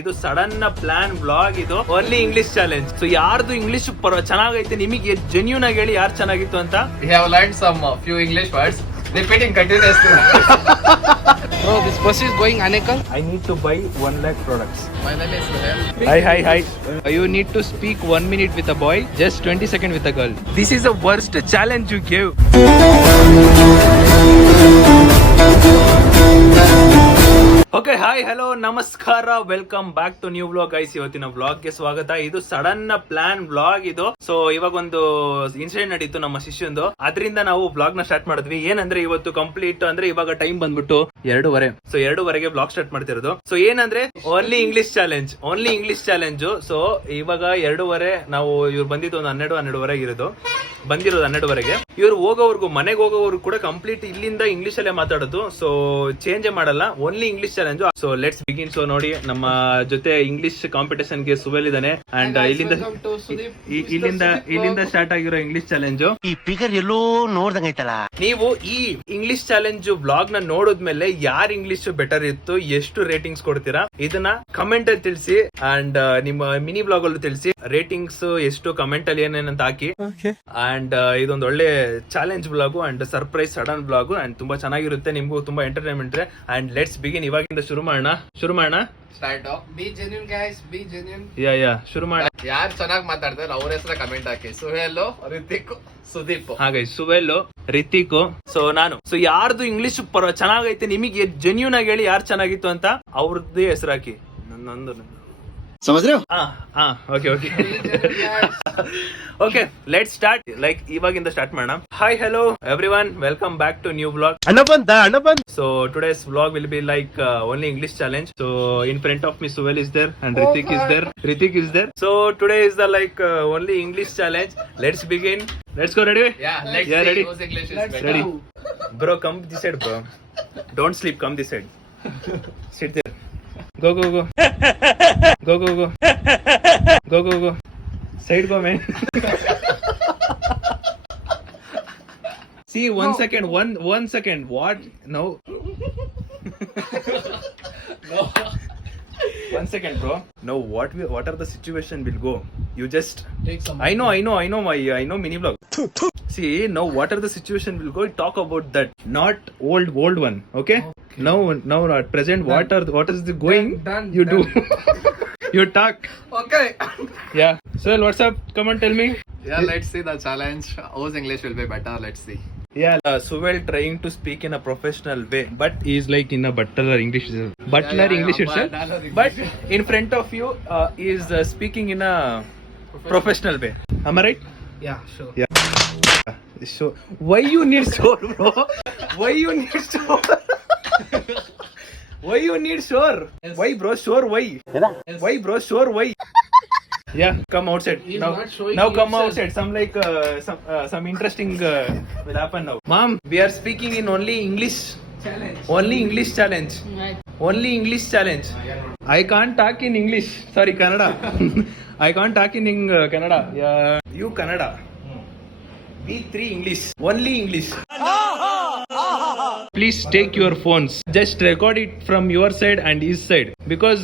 ಇದು sudden plan blog, ಇದು only English challenge. So ಯಾರ್ದು ಇಂಗ್ಲಿಷ್ ಚೆನ್ನಾಗೈತೆ ನಿಮಗೆ ಜೆನ್ಯೂನ್ ಆಗಿ ಹೇಳಿ ಯಾರು ಚೆನ್ನಾಗಿತ್ತು ಅಂತ. We have learned some few English words, repeating continuously. Bro, this bus is going Anekal. I need to buy 1 lakh products. My name is Suhail. Hi. You need to speak 1 minute with a boy, just 20 seconds with a girl. This is the worst challenge you gave. Okay, hi, hello, ನಮಸ್ಕಾರ, welcome back to new vlog guys. ಇವತ್ತಿನ vlog ಗೆ ಸ್ವಾಗತ. ಇದು sudden plan vlog ಇದು. So ಇವಾಗ ಒಂದು incident ನಡೀತು ನಮ್ಮ ಶಿಷ್ಯಂದು, ಅದರಿಂದ ನಾವು ವ್ಲಾಗ್ ನ ಸ್ಟಾರ್ಟ್ ಮಾಡಿದ್ವಿ. ಏನಂದ್ರೆ ಇವತ್ತು ಕಂಪ್ಲೀಟ್ ಅಂದ್ರೆ ಇವಾಗ ಟೈಮ್ ಬಂದ್ಬಿಟ್ಟು 2:30. ಸೊ 2:30ಗೆ ವ್ಲಾಗ್ ಸ್ಟಾರ್ಟ್ ಮಾಡ್ತಿರೋದು. ಸೊ ಏನಂದ್ರೆ ಓನ್ಲಿ ಇಂಗ್ಲಿಷ್ ಚಾಲೆಂಜ್. ಸೊ ಇವಾಗ 2:30 ನಾವು ಇವ್ರು ಬಂದಿದ್ದು ಒಂದು 12:30 ಇರೋದು, ಬಂದಿರೋದು 12:30ಗೆ. ಇವ್ರು ಹೋಗೋವರೆಗೂ, ಮನೆಗೆ ಹೋಗೋವರೆಗೂ ಕೂಡ ಕಂಪ್ಲೀಟ್ ಇಲ್ಲಿಂದ ಇಂಗ್ಲಿಷ್ ಅಲ್ಲೇ ಮಾತಾಡೋದು. ಸೊ ಚೇಂಜ್ ಮಾಡಲ್ಲ, only English challenge. So let's begin. So ನೋಡಿ, ನಮ್ಮ ಜೊತೆ ಇಂಗ್ಲಿಷ್ ಕಾಂಪಿಟೇಷನ್ ಗೆ ಸುವೆಲ್ ಇದಾನೆ. ಅಂಡ್ ಇಲ್ಲಿಂದ ಸ್ಟಾರ್ಟ್ ಆಗಿರೋ ಇಂಗ್ಲಿಷ್ ಚಾಲೆಂಜ್. ಈ ಫಿಗರ್ ಎಲ್ಲೋ ನೋಡ್ದಂಗೈತಲ್ಲ. ನೀವು ಈ ಇಂಗ್ಲಿಷ್ ಚಾಲೆಂಜ್ ವ್ಲಾಗ್ ನ ನೋಡಿದ್ಮೇಲೆ ಯಾರ್ ಇಂಗ್ಲಿಷ್ ಬೆಟರ್ ಇತ್ತು, ಎಷ್ಟು ರೇಟಿಂಗ್ಸ್ ಕೊಡ್ತೀರಾ, ಇದನ್ನ ಕಮೆಂಟ್ ಅಲ್ಲಿ ತಿಳಿಸಿ. ಅಂಡ್ ನಿಮ್ಮ ಮಿನಿ ಬ್ಲಾಗ್ ಅಲ್ಲೂ ತಿಳಿಸಿ ರೇಟಿಂಗ್ಸ್ ಎಷ್ಟು, ಕಮೆಂಟ್ ಅಲ್ಲಿ ಏನೇನಂತ ಹಾಕಿ. ಅಂಡ್ ಇದೊಂದು ಒಳ್ಳೆ challenge blog and surprise sudden blog and ತುಂಬಾ ಚೆನ್ನಾಗಿರುತ್ತೆ, ನಿಮ್ಗೂ ತುಂಬಾ ಎಂಟರ್ಟೈನ್ಮೆಂಟ್ ಇದೆ. And let's begin. ಇವಾಗಿಂದ ಶುರು ಮಾಡೋಣ. Start off. Be genuine guys, be genuine. ಯಾ ಶುರು ಮಾಡ. ಯಾರು ಚೆನ್ನಾಗಿ ಮಾತಾಡ್ತಾರೆ ಅವ್ರ ಹೆಸರ ಕಮೆಂಟ್ ಹಾಕಿ. ಸುಹೇಲ್, ರಿತಿಕ್, ಸುದೀಪ್. ಹಾಗೆ ಸುವೆಲ್, ರಿತಿಕ್, ಸೊ ನಾನು. ಸೊ ಯಾರ್ದು ಇಂಗ್ಲಿಷ್ ಚೆನ್ನಾಗೈತೆ ನಿಮಗೆ ಜೆನ್ಯೂನ್ ಆಗಿ ಹೇಳಿ ಯಾರು ಚೆನ್ನಾಗಿತ್ತು ಅಂತ ಅವ್ರದ್ದೇ ಹೆಸರು ಹಾಕಿ. ನಂದು ಓಕೆ, ಲೆಟ್ಸ್ ಸ್ಟಾರ್ಟ್. ಲೈಕ್ ಇವಾಗಿಂದ ಸ್ಟಾರ್ಟ್ ಮಾಡೋಣ. Hi, hello everyone, welcome back to new vlog. So today's vlog will be like only English challenge. So in front of me Suvel is there and Ritik is there. So today is the like only English challenge. Let's begin. Let's go. Ready? Yeah, let's Yeah, see ready. whose English is better. Ready? Bro, come this side, bro. Don't sleep. Come this side. Sit there. Go. Go. Side go, man. See, one second. What? No. No. 1 second, bro. No, what are the situation will go? You just. Take some. I know mini vlog. See, now what are the situation will go? Talk about that, not old one. Okay? Now at present, what is the going? Done. You do. You talk. Okay. Yeah. So what's up? Come on, tell me. Yeah, let's see the challenge. Whose English will be better? Let's see. Yeah, Suvel trying to speak in a professional way, but he is like in a butler English itself. But in front of you, he is speaking in a professional way. Am I right? Yeah, sure. Yeah. So why you need shore, bro? Why you need shore? Why you need shore? Yes. Why, bro? Shore? Why? Yes. Why, bro? Shore? Why? Yeah, come outside. He's Now not showing come himself. outside. Some interesting will happen now. Mom, we are speaking in only English. Challenge. Only English challenge. Only English challenge. I can't talk in English. Sorry, Kannada. I can't talk in Kannada. Yeah, you Kannada. We 3 English. Only English. Please take your phones. Just record it from your side and his side, because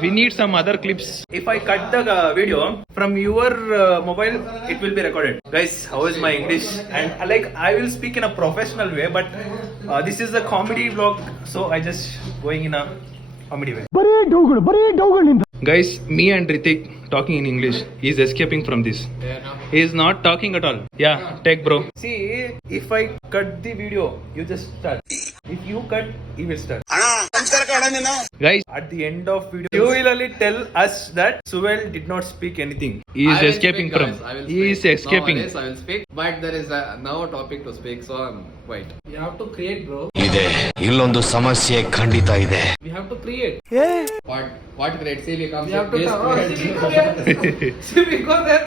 we need some other clips. If I cut the video from your mobile, it will be recorded. Guys, how is my English? And like I will speak in a professional way, but this is a comedy vlog, so I just going in a comedy way. Guys, me and Ritik talking in English. He is escaping from this. Yeah, no. He is not talking at all. Yeah, take bro. See, if I cut the video, you just start. If you cut, he will start. Guys, at the end of video, you will only tell us that Suvel did not speak anything. He is I will escaping speak, from. guys. I will He is speak. escaping. Nowadays I will speak, but there is now a topic to speak, so I'm wait. You have to create, bro. ಇದೆ ಇಲ್ಲೊಂದು ಸಮಸ್ಯೆ ಖಂಡಿತ ಇದೆ. We have to create. What create? See, we come. We have to See, we go there.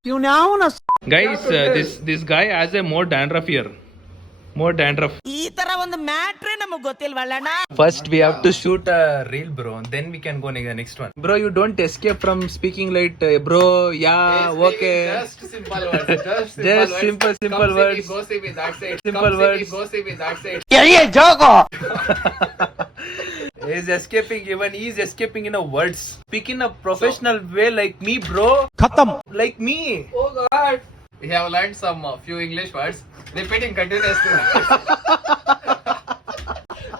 Guys, this guy has a more dandruff here. More dandruff. ಈ ತರ ಒಂದು ಮ್ಯಾಟ್ರೇ ನಮಗ್ ಗೊತ್ತಿಲ್ವಲ್ಲಣ್ಣ. First we have to shoot a reel, bro. Then we can go next one. Bro, you don't escape from speaking like, bro, yeah, okay. Just simple words. Just Just words. simple Come see words. me, go see me, that's it. Simple Come words. see me, go see me, that's it. He's escaping, even he's escaping in a words. Speak in a professional way like me, bro. Khatam. Like me. Oh God. We have learned some few English words. Repeating continuously.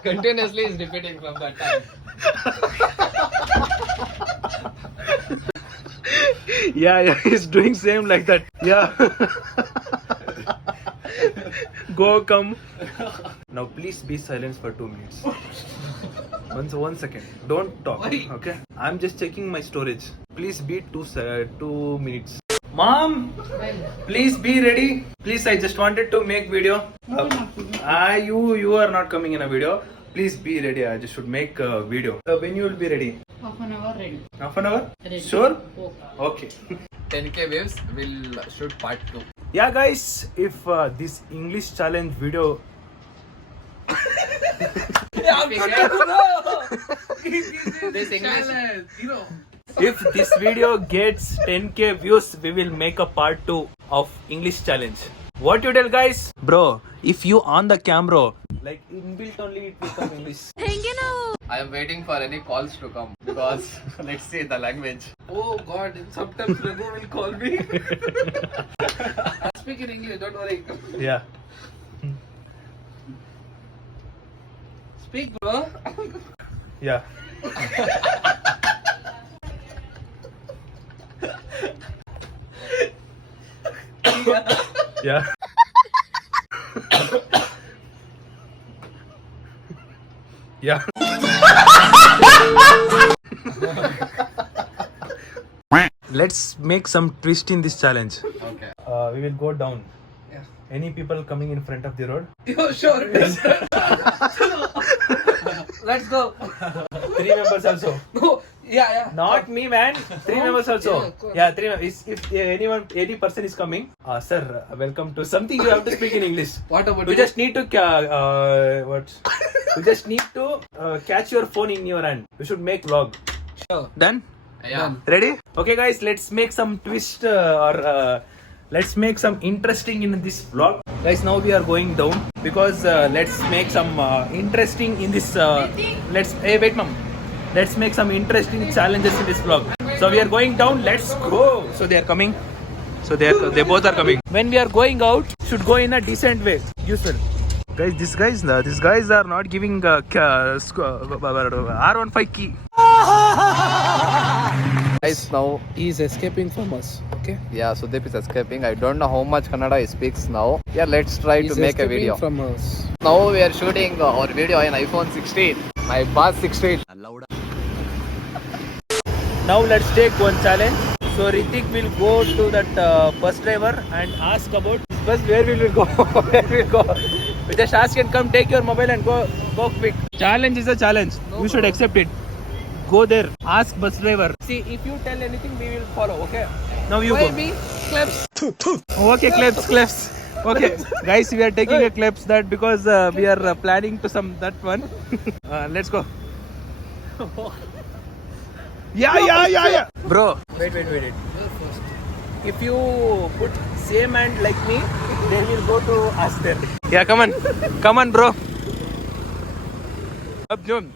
Continuously is repeating from that time. Yeah, he's doing same like that. Yeah. Go, come. Now please be silent for 2 minutes. One second. Don't talk. Okay. I'm just checking my storage. Please be 2 minutes. Mom, please be ready. Please, I just wanted to make video. You are not coming in a video. Please be ready. I just should make a video. When you will be ready? Half an hour ready. Half an hour? Ready. Sure? Okay. Okay. 10k views, we'll shoot part 2. Yeah, guys, if this English challenge video This English. if this video gets 10k views, we will make a part 2 of English challenge. What you tell, guys? Bro, if you on the camera, like inbuilt only it will come English. I am waiting for any calls to come because let's see the language. Oh God, sometimes Raghu will call me. I'll speak in English, don't worry. Yeah. Speak, bro. Yeah. Yeah. Yeah. Let's make some twist in this challenge. Okay. We will go down. Yeah. Any people coming in front of the road? Yo, sure. Let's go. 3 members also. No, yeah. Not me, man. 3 members also. Yeah, of course. Yeah, 3 members. If any person is coming, sir, welcome to something. You have to speak in English. What about You just need to You just need to catch your phone in your hand. You should make vlog. Sure. Done? Yeah. Ready? Okay, guys. Let's make some twist let's make some interesting in this vlog. Guys, now we are going down because let's make some interesting in this. Wait, mom. Let's make some interesting challenges in this vlog. So we are going down. Let's go. So they are coming. So they both are coming. When we are going out, should go in a decent way. Usual. Guys, these guys are not giving R15 key. Guys, now He is escaping from us. Okay. yeah, Sudeep is escaping. I don't know how much Kannada he speaks now. Yeah, let's try He's to make a escaping video. from us. Now we are shooting our video in iPhone 16. My Boss 16. Now let's take one challenge. So Ritik will go to that bus driver and ask about this bus. Where will we go? Where will we go? We just ask and come take your mobile and go quick. Challenge is a challenge. You should accept it. Go there. Ask bus driver. See, if you tell anything, we will follow. Okay. Now you go. Maybe claps. Okay, claps. Okay, guys, we are taking a claps that because we are planning to that one. Let's go. Yeah. Bro, wait. If you put same hand like me, they will go to us there. Yeah, come on, bro. Up, John.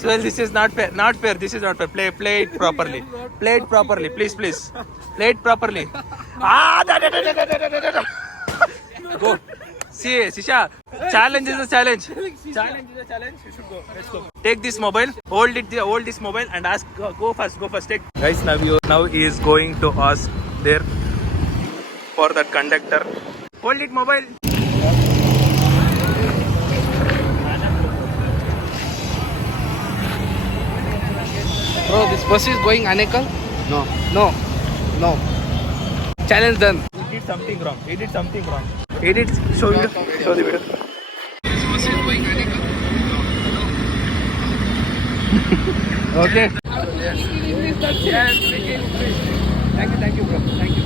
So this is not fair. This is not fair. Play it properly. Please. Play it properly. Go. See, Sisha. Challenge is a challenge. You should go. Let's go. Take this mobile. Hold this mobile and ask. Go first. Take. Guys, now he is going to ask there for that conductor. Hold it, mobile. Bro, this bus is going Anekal? No. Challenge done. He did something wrong. Show the video. Okay. Thank you, bro. Thank you.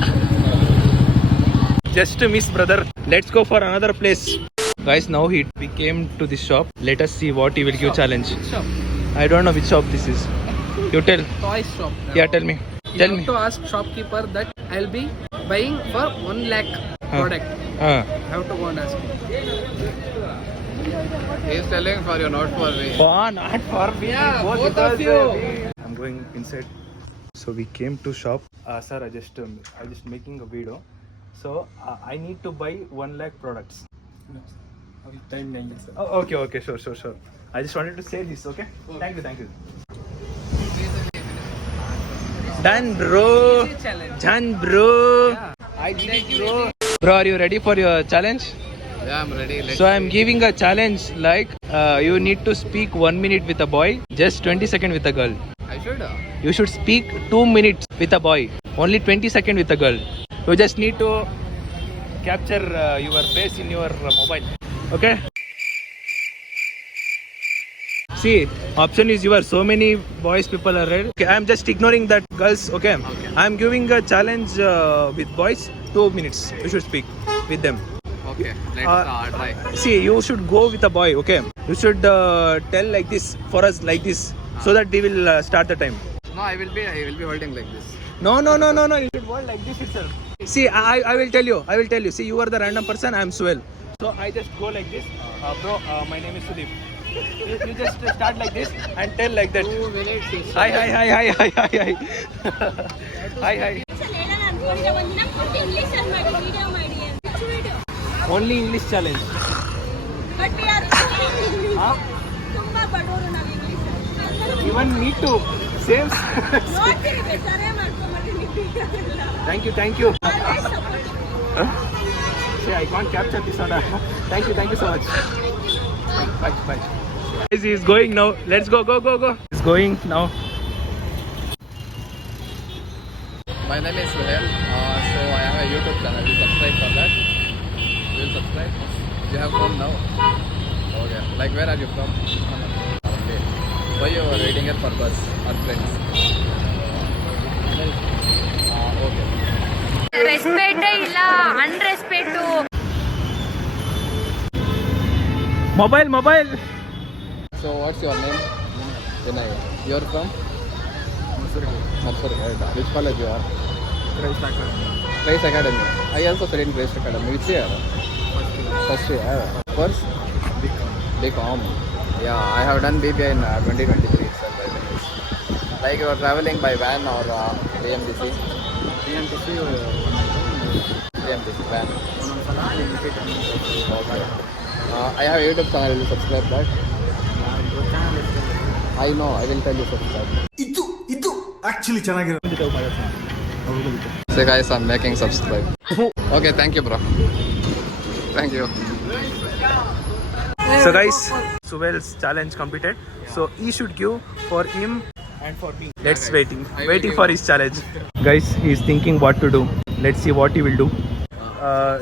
just miss, brother. Let's go for another place. Guys, now we came to this shop. Let us see what he will give challenge. Shop. I don't know which shop this is. You tell. Toy shop. Yeah, tell me. You Tell have me. to ask shopkeeper that I'll be buying for 1 lakh product. Have to go and ask. He's telling for you, not for me. Not for me. Yeah, both of you. I'm going inside. So we came to shop. Sir, I just making a video. So I need to buy 1 lakh products. Oh, okay, sure. I just wanted to say this, okay? Thank you. Done, bro. Done, bro. I did it, bro. Bro, are you ready for your challenge? Yeah, I'm ready. So I'm giving a challenge like you need to speak 1 minute with a boy, just 20 seconds with a girl. I should. You should speak 2 minutes with a boy, only 20 seconds with a girl. You just need to capture your face in your mobile. Okay? See, option is yours. So many boys people are ready. Okay, I'm just ignoring that girls. Okay? I'm giving a challenge with boys. 2 minutes. You should speak with them. Okay, let's try. See, you should go with a boy. Okay? You should tell like this for us like this, so that they will start the time. No, I will be holding like this. No. You should hold like this itself. See, I will tell you. See, you are the random person. I am Suel. So I just go like this. Bro, my name is Sudeep. You just start like this and tell like that. 2 minutes. Hi. Hi. Only English challenge. Huh? Even me too. Same. Thank you. Huh? See, I can't capture this one. Thank you so much. Bye. He is going now. Let's go. He's going now. My name is Suhail. So I have a YouTube channel. You subscribe for that. You will subscribe. You have phone now. Okay. Like where are you from? Okay. Why you are reading it for bus or friends? Okay. ರೆಸ್ಪೆಕ್ಟೇ ಇಲ್ಲ unrespect Mobile. So what's your name? Vinay. You're from? Matsuri. Which college you are? Grace Academy. I also studied in Grace Academy. Which year? First year. Course? BCom. Yeah, I have done BBA in 2023 itself. I think. Like you are traveling by van or BMTC? BMTC van. Okay. I have a YouTube channel. Will you subscribe that? I know. I will tell you subscribe. ಇದು actually ಚೆನ್ನಾಗಿರೋದು. So guys, I'm making subscribe. Okay, thank you, bro. Thank you. So guys, Suvel's challenge completed. So he should give for him and for me. Let's waiting for his challenge. Guys, he is thinking what to do. Let's see what he will do.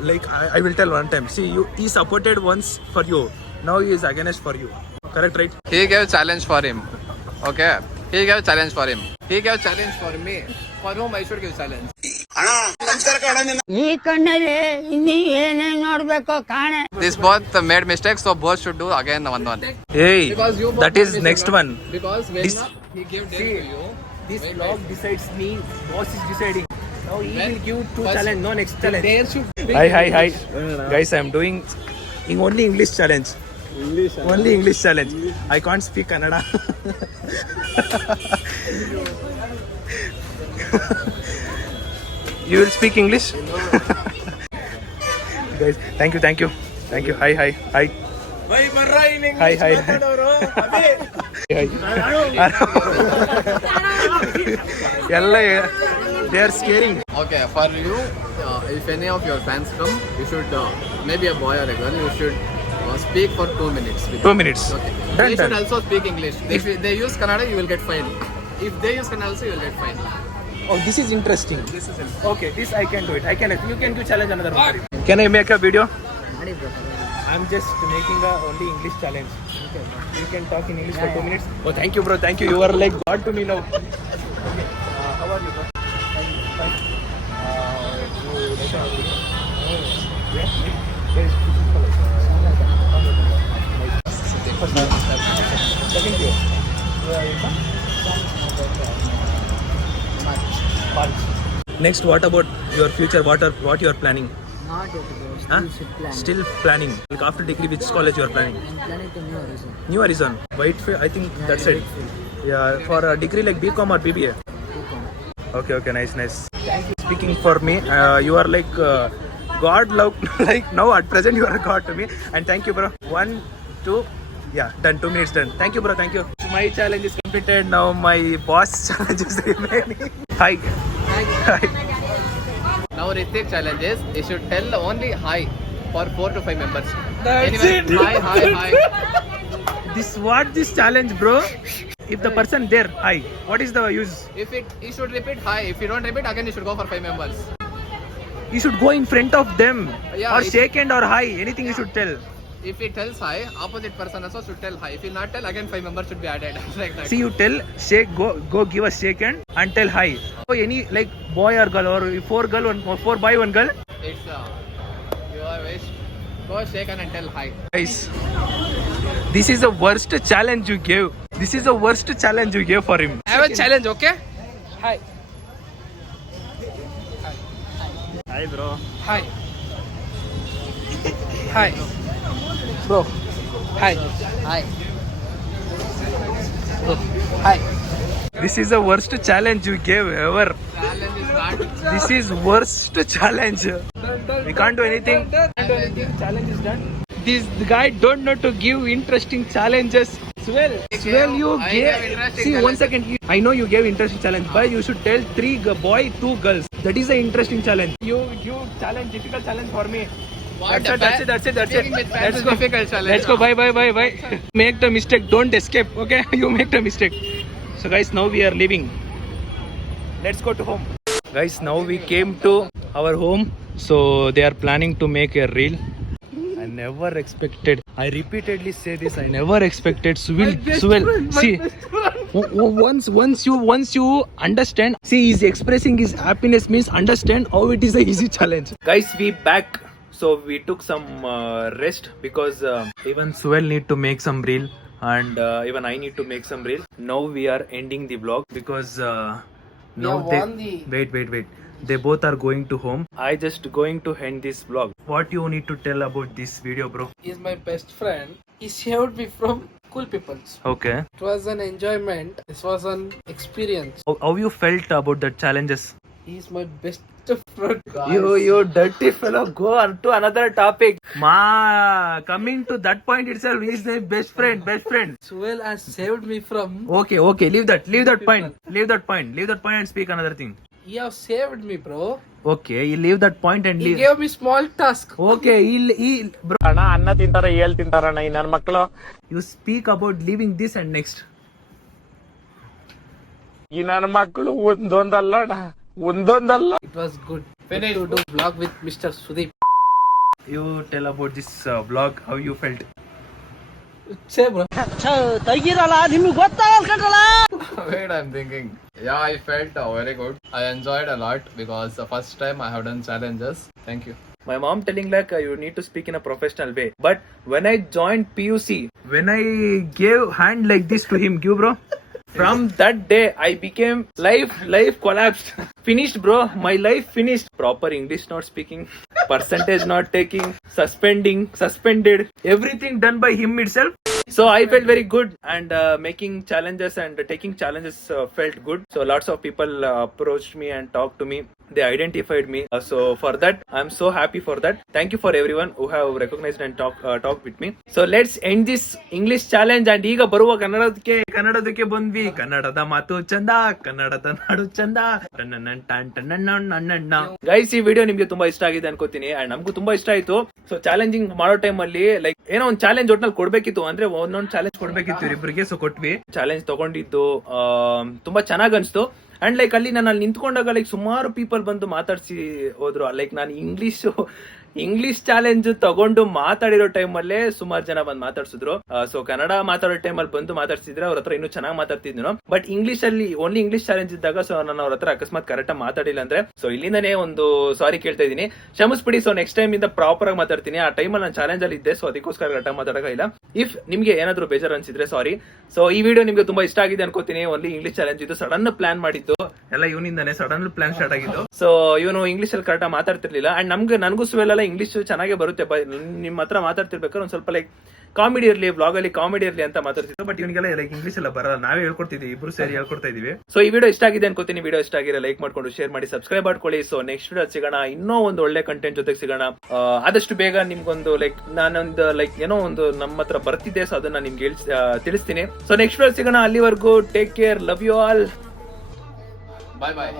Like I will tell one time. See, he supported once for you. Now he is against for you. Correct, right? He gave challenge for him. Okay. He gave challenge for him. He gave challenge for me. For whom I should give challenge? ಈ ಕಣ್ಣಲ್ಲಿ ಇನ್ನೀ ಏನೇನ್ ನೋಡ್ಬೇಕೋ ಕಾಣೆ. This both made mistakes, so both should do again one. Hey, Because you both that is made next mistake. one. Because when This- he gave date to you. This vlog decides me. Boss is deciding. Now he When- will give two first- challenge. No next challenge. There should be Hi. Guys, I am doing only English challenge. Only English challenge. I can't speak Kannada. You will speak English? Guys, thank you. Hi. Hi. They are scaring. Okay, for you, if any of your fans come, you should maybe a boy or a girl. You should speak for 2 minutes. With 2 minutes. Okay. Done. They should also speak English. If they use Kannada, you will get fined. If they use Kannada also, you will get fined. Oh, this is interesting. This is it. Okay, this I can do it. You can do challenge another one. Can I make a video? I'm just making a only English challenge. You can talk in English for 2 minutes. Oh, thank you, bro. Thank you. You are like God to me now. Okay. How are you, bro? I'm fine. Second year. March. Next, what about your future? What you are planning? Not yet, bro. Huh? Still should plan. Still planning. Like after degree, which college you are planning? I'm planning to New Horizon. New Horizon. Whitefield. I think that's it. Yeah, for a degree like BCom or BBA. Okay, nice. Speaking for me, you are like God love. Like now at present you are a God to me. And thank you, bro. 1, 2, yeah, done. 2 minutes done. Thank you, bro. Thank you. My challenge is completed. Now my boss challenge is remaining. Hi. Now Ritik challenge is you should tell only hi for 4 to 5 members. That's it. Hi. This challenge, bro. If the person there, hi. What is the use? You should repeat hi. If you don't repeat again, you should go for 5 members. You should go in front of them Yeah, or if- shake hand or hi. Anything you should tell. If he tells hi, opposite person also should tell hi. If you not tell, again 5 members should be added. Like that. See, you tell, shake, go give a shake hand and tell hi. So any like boy or girl or 4 boy, 1 girl. It's your wish. Go shake hand and tell hi. Guys, this is the worst challenge you gave. This is the worst challenge you gave for him. I have a challenge, okay? Hi. Hi, bro. Hi. Hi. Bro. Hi. Hi. Bro. Hi. This is the worst challenge you gave ever. Challenge is not. This is worst challenge. We can't do anything. Challenge is done. This guy don't know to give interesting challenges. Swell, you I gave. gave interesting See, 1 challenges. second. I know you gave interesting challenge, but you should tell 3 boy, 2 girls. That is an interesting challenge. You challenge difficult challenge for me. That's it. Speaking with fans Let's is go. difficult challenge. Let's go. Bye. Make the mistake. Don't escape. Okay, you make the mistake. So guys, now we are leaving. Let's go to home. Guys, now we came to our home. So they are planning to make a reel. I never expected. I repeatedly say this. I never expected. Suvel. See, once you understand. See, he's expressing his happiness means understand how it is a easy challenge. Guys, we back. So we took some rest because even Suvel need to make some reel and even I need to make some reel. Now we are ending the vlog because now wait. They both are going to home. I just going to end this vlog. What you need to tell about this video, bro? He's my best friend. He saved me from cool people. Okay. It was an enjoyment. This was an experience. How you felt about the challenges? He's my best friend. You dirty fellow, go on to another topic. Coming to that point itself, he is my best friend. Suel has saved me from. Okay, leave that point and speak another thing. He has saved me, bro. Okay, you leave that point and He leave. gave me small task. Okay, bro. You speak about leaving this and next. It was good. Finish. To do vlog with Mr. Sudeep. You tell about this vlog, how you felt. Say, bro. Wait, I'm thinking. Yeah, I felt very good. I enjoyed a lot because the first time I have done challenges. Thank you. My mom telling like you need to speak in a professional way. But when I joined PUC, when I gave hand like this to him, give bro. From that day, I became life collapsed. Finished, bro. My life finished. Proper English not speaking, percentage not taking, suspended. Everything done by him itself. So I felt very good and making challenges and taking challenges felt good. So lots of people approached me and talked to me. They identified me. So for that, I'm so happy for that. Thank you for everyone who have recognized and talked with me. So let's end this English challenge and ಈಗ ಬರುವ ಕನ್ನಡದಕ್ಕೆ ಬಂದ್ವಿ. ಕನ್ನಡದ ಮಾತು ಚಂದ, ಕನ್ನಡದ ನಾಡು ಚಂದ. Guys, ಈ video ನಿಮ್ಗೆ ತುಂಬಾ ಇಷ್ಟ ಆಗಿದೆ ಅನ್ಕೋತೀನಿ ಅಂಡ್ ನಮಗೂ ತುಂಬಾ ಇಷ್ಟ ಆಯ್ತು. ಸೊ ಚಾಲೆಂಜಿಂಗ್ ಮಾಡೋ ಟೈಮ್ ಅಲ್ಲಿ ಲೈಕ್ ಏನೋ ಒಂದು ಚಾಲೆಂಜ್ ಒಟ್ನಲ್ಲಿ ಕೊಡ್ಬೇಕಿತ್ತು, ಅಂದ್ರೆ ಒಂದೊಂದು ಚಾಲೆಂಜ್ ಕೊಡ್ಬೇಕಿತ್ತು ಇಬ್ಬರಿಗೆ. ಸೊ ಕೊಟ್ವಿ, ಚಾಲೆಂಜ್ ತಗೊಂಡಿದ್ದು ತುಂಬಾ ಚೆನ್ನಾಗ್ ಅನ್ಸ್ತು. ಅಂಡ್ ಲೈಕ್ ಅಲ್ಲಿ ನಾನು ಅಲ್ಲಿ ನಿಂತ್ಕೊಂಡಾಗ ಲೈಕ್ ಸುಮಾರು ಪೀಪಲ್ ಬಂದು ಮಾತಾಡ್ಸಿ ಹೋದ್ರು. ಲೈಕ್ ನಾನು ಇಂಗ್ಲಿಷ್ ಇಂಗ್ಲಿಷ್ ಚಾಲೆಂಜ್ ತಗೊಂಡು ಮಾತಾಡಿರೋ ಟೈಮ್ ಅಲ್ಲೇ ಸುಮಾರು ಜನ ಬಂದು ಮಾತಾಡ್ಸಿದ್ರು. ಸೊ ಕನ್ನಡ ಮಾತಾಡೋ ಟೈಮ್ ಅಲ್ಲಿ ಬಂದು ಮಾತಾಡ್ಸಿದ್ರೆ ಅವ್ರ ಹತ್ರ ಇನ್ನೂ ಚೆನ್ನಾಗಿ ಮಾತಾಡ್ತಿದ್ನು. ಬಟ್ ಇಂಗ್ಲಿಷ್ ಅಲ್ಲಿ ಓನ್ಲಿ ಇಂಗ್ಲಿಷ್ ಚಾಲೆಂಜ್ ಇದ್ದಾಗ ಸೊ ನಾನು ಅವ್ರ ಹತ್ರ ಅಕಸ್ಮಾತ್ ಕರೆಕ್ಟ್ ಮಾತಾಡಿಲ್ಲ ಅಂದ್ರೆ ಸೊ ಇಲ್ಲಿಂದಾನೇ ಒಂದು ಸಾರಿ ಕೇಳ್ತಾ ಇದೀನಿ, ಕ್ಷಮಿಸ್ಬಿಡಿ. ಸೊ ನೆಕ್ಸ್ಟ್ ಟೈಮ್ ಇಂದ ಪ್ರಾಪರ್ ಆಗಿ ಮಾತಾಡ್ತೀನಿ. ಆ ಟೈಮ್ ಅಲ್ಲಿ ನಾನು ಚಾಲೆಂಜ್ ಅಲ್ಲಿ ಇದ್ದೆ, ಸೊ ಅದಕ್ಕೋಸ್ಕರ ಕರೆಕ್ಟ್ ಮಾತಾಡೋಕ್ಕಾಗಿಲ್ಲ. ಇಫ್ ನಿಮ್ಗೆ ಏನಾದ್ರು ಬೇಜಾರು ಅನ್ಸಿದ್ರೆ ಸಾರಿ. ಸೊ ಈ ವಿಡಿಯೋ ನಿಮ್ಗೆ ತುಂಬಾ ಇಷ್ಟ ಆಗಿದೆ ಅನ್ಕೋತೀನಿ. ಓನ್ಲಿ ಇಂಗ್ಲಿಷ್ ಚಾಲೆಂಜ್ ಇದು ಸಡನ್ ಪ್ಲಾನ್ ಮಾಡಿದ್ದು ಎಲ್ಲ ಇವನಿಂದಾನೆ, ಸಡನ್ ಪ್ಲಾನ್ ಸ್ಟಾರ್ಟ್ ಆಗಿದ್ದು. ಸೊ ಇವನು ಇಂಗ್ಲಿಷ್ ಅಲ್ಲಿ ಕರೆಕ್ಟ್ ಮಾತಾಡ್ತಿರ್ಲಿಲ್ಲ. ಅಂಡ್ ನನಗೂ ಸುವೆಲ್ಲ ಇಂಗ್ಲಿಷ್ ಚೆನ್ನಾಗೇ ಬರುತ್ತೆ. ನಿಮ್ ಹತ್ರ ಮಾತಾಡ್ತಿರ್ಬೇಕಾದ್ರೆ ಒಂದ್ ಸ್ವಲ್ಪ ಲೈಕ್ ಕಾಮಿಡಿ ಇರ್ಲಿ, ಬ್ಲಾಗ್ ಅಲ್ಲಿ ಕಾಮಿಡಿ ಇರ್ಲಿ ಅಂತ ಮಾತಾಡ್ತಿದ್ರು. ಬಟ್ ಇವನಿಗೆಲ್ಲ ಲೈಕ್ ಇಂಗ್ಲಿಷ್ ಎಲ್ಲ ಬರಲ್ಲ, ನಾವೇ ಹೇಳ್ಕೊಡ್ತಿದ್ವಿ, ಇಬ್ರು ಸೇರಿ ಹೇಳ್ಕೊಡ್ತಾ ಇದೀವಿ. ಸೊ ಈ ವಿಡಿಯೋ ಇಷ್ಟ ಆಗಿದೆ ಅನ್ಕೋತೀನಿ. ವಿಡಿಯೋ ಇಷ್ಟ ಆಗಿರೋ ಲೈಕ್ ಮಾಡ್ಕೊಂಡು ಶೇರ್ ಮಾಡಿ, ಸಬ್ಸ್ಕ್ರೈಬ್ ಮಾಡ್ಕೊಳ್ಳಿ. ಸೊ ನೆಕ್ಸ್ಟ್ ವಿಡಿಯೋ ಸಿಗೋಣ, ಇನ್ನೂ ಒಂದು ಒಳ್ಳೆ ಕಂಟೆಂಟ್ ಜೊತೆಗೆ ಸಿಗೋಣ. ಆದಷ್ಟು ಬೇಗ ನಿಮ್ಗೊಂದು ಲೈಕ್ ನಾನೊಂದು ಲೈಕ್ ಏನೋ ಒಂದು ನಮ್ಮ ಹತ್ರ ಬರ್ತಿದೆ, ಸೊ ಅದನ್ನ ನಿಮ್ಗೆ ತಿಳಿಸ್ತೀನಿ. ಸೊ ನೆಕ್ಸ್ಟ್ ವಿಡಿಯೋ ಸಿಗೋಣ. ಅಲ್ಲಿವರೆಗೂ take care, love you all, bye bye.